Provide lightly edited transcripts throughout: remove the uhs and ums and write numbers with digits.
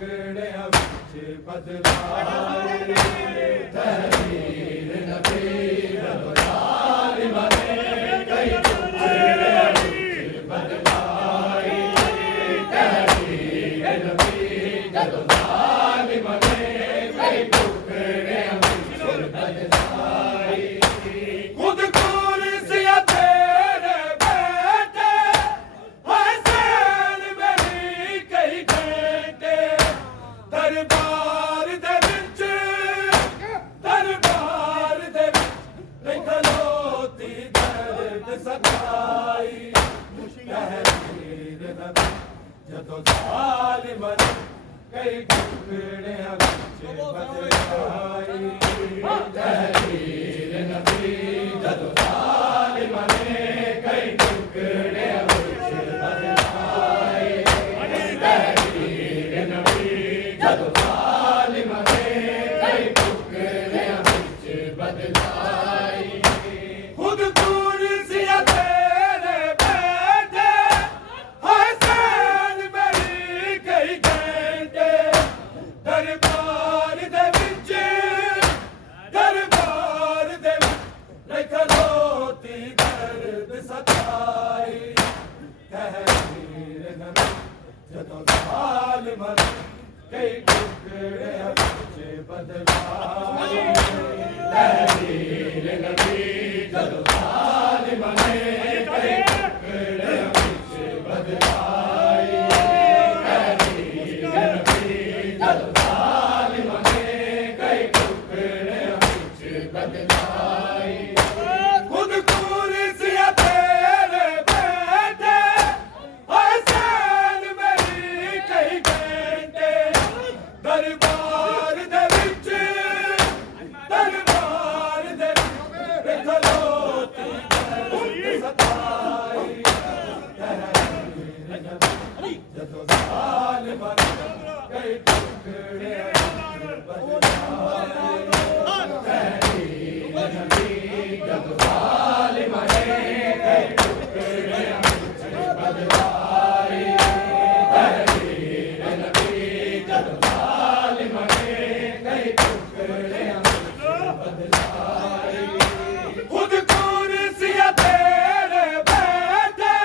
ਟੁਕੜਿਆਂ ਵਿੱਚ ਬਦਲਾਈ ਤਹਿਰੀਰ ਨਬੀ ਜਦੋਂ ਜ਼ਾਲਿਮਾਂ ਨੇ ਕਈ ਟੁਕੜਿਆਂ ਵਿੱਚ ਬਦਲਾਈ ਤਹਿਰੀਰ ਨਬੀ ਜਦੋਂ ਜ਼ਾਲਿਮਾਂ ਨੇ ਕਈ ਟੁਕੜਿਆਂ ਵਿੱਚ ਬਦਲਾਈ ਖੁਦ ਕੁਰਸੀਆਂ ਤੇਰੇ ਬੈਠੇ ਹਸਨ ਮੇਰੀ ਕਈ ਘੰਟੇ ਦਰਬਾਰ ਦੇ ਵਿੱਚ ਨਹੀਂ ਖਲੋਤੀ ਦਰਦ ਸਤਾਈ ਤਹਿਰੀਰ ਨਬੀ ਜਦੋਂ ਜ਼ਾਲਿਮਾਂ ਨੇ ਕਈ ਟੁਕੜਿਆਂ ਵਿੱਚ ਬਦਲਾਈ ਤਹਿਰੀਰ ਨਬੀ ਜਦੋਂ ਜ਼ਾਲਿਮਾਂ ਨੇ ਕਈ ਟੁਕੜਿਆਂ ਵਿੱਚ ਬਦਲਾਈ ਤਹਿਰੀਰ ਨਬੀ ਜਦੋਂ ਜ਼ਾਲਿਮਾਂ ਨੇ ਕਈ ਟੁਕੜਿਆਂ ਵਿੱਚ ਬਦਲਾਈ ਖੁਦ ਕੁਰਸੀਆਂ ਤੇਰੇ ਬੈਠੇ ਹਸਨ ਮੇਰੀ ਕਈ ਘੰਟੇ ਦਰਬਾਰ ਦੇ ਵਿੱਚ ਨਹੀਂ ਖਲੋਤੀ ਦਰਦ ਸਤਾਈ ਤਹਿਰੀਰ ਨਬੀ ਜਦੋਂ ਜ਼ਾਲਿਮਾਂ ਨੇ ਕਈ ਟੁਕੜਿਆਂ ਵਿੱਚ ਬਦਲਾਈ ਤਹਿਰੀਰ ਨਬੀ ਜਦੋਂ ਜ਼ਾਲਿਮਾਂ ਨੇ ਕਈ ਟੁਕੜਿਆਂ ਵਿੱਚ ਬਦਲਾਈ ਤਹਿਰੀਰ ਨਬੀ ਜਦੋਂ ਜ਼ਾਲਿਮਾਂ ਨੇ ਕਈ ਟੁਕੜਿਆਂ ਵਿੱਚ ਬਦਲਾਈ ਖੁਦ ਕੁਰਸੀਆਂ ਤੇਰੇ ਬੈਠੇ ਹਸਨ ਮੇਰੀ ਕਈ ਘੰਟੇ ਦਰਬਾਰ ਦੇ ਵਿੱਚ ਖਲੋਤੀ ਦਰਦ ਸਤਾਈ ਤਹਿਰੀਰ ਨਬੀ ਜਦੋਂ ਜ਼ਾਲਿਮਾਂ ਨੇ ਕਈ ਟੁਕੜਿਆਂ ਵਿੱਚ ਬਦਲਾਈ ਤਹਿਰੀਰ ਨਬੀ ਜਦੋਂ ਜ਼ਾਲਿਮਾਂ ਨੇ ਕਈ ਟੁਕੜਿਆਂ ਵਿੱਚ ਬਦਲਾਈ ਤਹਿਰੀਰ ਨਬੀ ਜਦੋਂ ਜ਼ਾਲਿਮਾਂ ਨੇ ਕਈ ਟੁਕੜਿਆਂ ਵਿੱਚ ਬਦਲਾਈ ਖੁਦ ਕੁਰਸੀਆਂ ਤੇਰੇ ਬੈਠੇ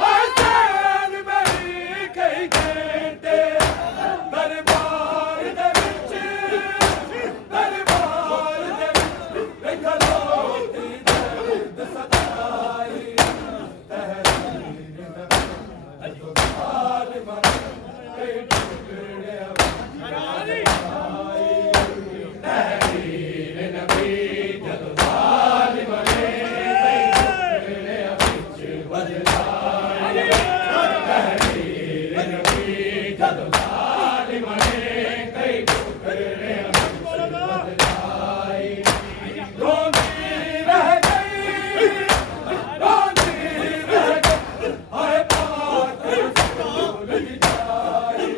ਹਸਨ ਮੇਰੀ ਕਈ ਘੰਟੇ ਦਰਬਾਰ ਦੇ ਵਿੱਚ ਨਹੀਂ ਖਲੋਤੀ ਦਰਦ ਸਤਾਈ ਤਹਿਰੀਰ ਨਬੀ ਜਦੋਂ ਜ਼ਾਲਿਮਾਂ ਨੇ ਕਈ ਟੁਕੜਿਆਂ ਵਿੱਚ ਬਦਲਾਈ ਤਹਿਰੀਰ ਨਬੀ ਜਦੋਂ ਜ਼ਾਲਿਮਾਂ ਨੇ ਕਈ ਟੁਕੜਿਆਂ ਵਿੱਚ ਬਦਲਾਈ ਤਹਿਰੀਰ ਨਬੀ ਜਦੋਂ ਜ਼ਾਲਿਮਾਂ ਨੇ ਕਈ ਟੁਕੜਿਆਂ ਵਿੱਚ ਬਦਲਾਈ ਰੋਂਦੀ ਰਹਿ ਗਈ ਹਾਏ ਪਾਕ ਰਸੂਲ ਦੀ ਜਾਈ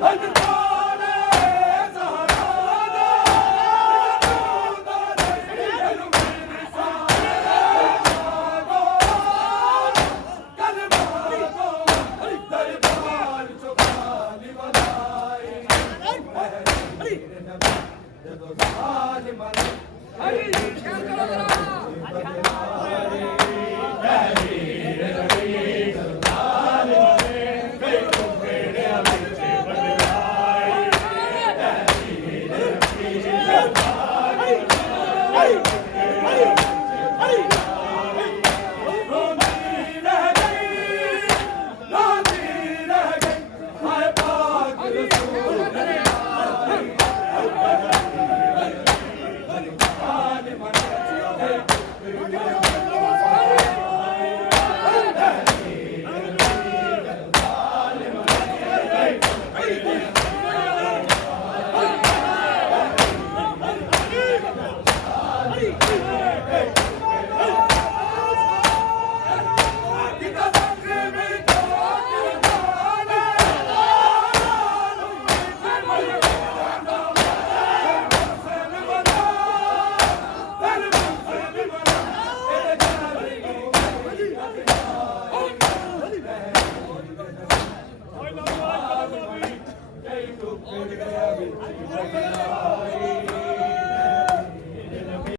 Hadi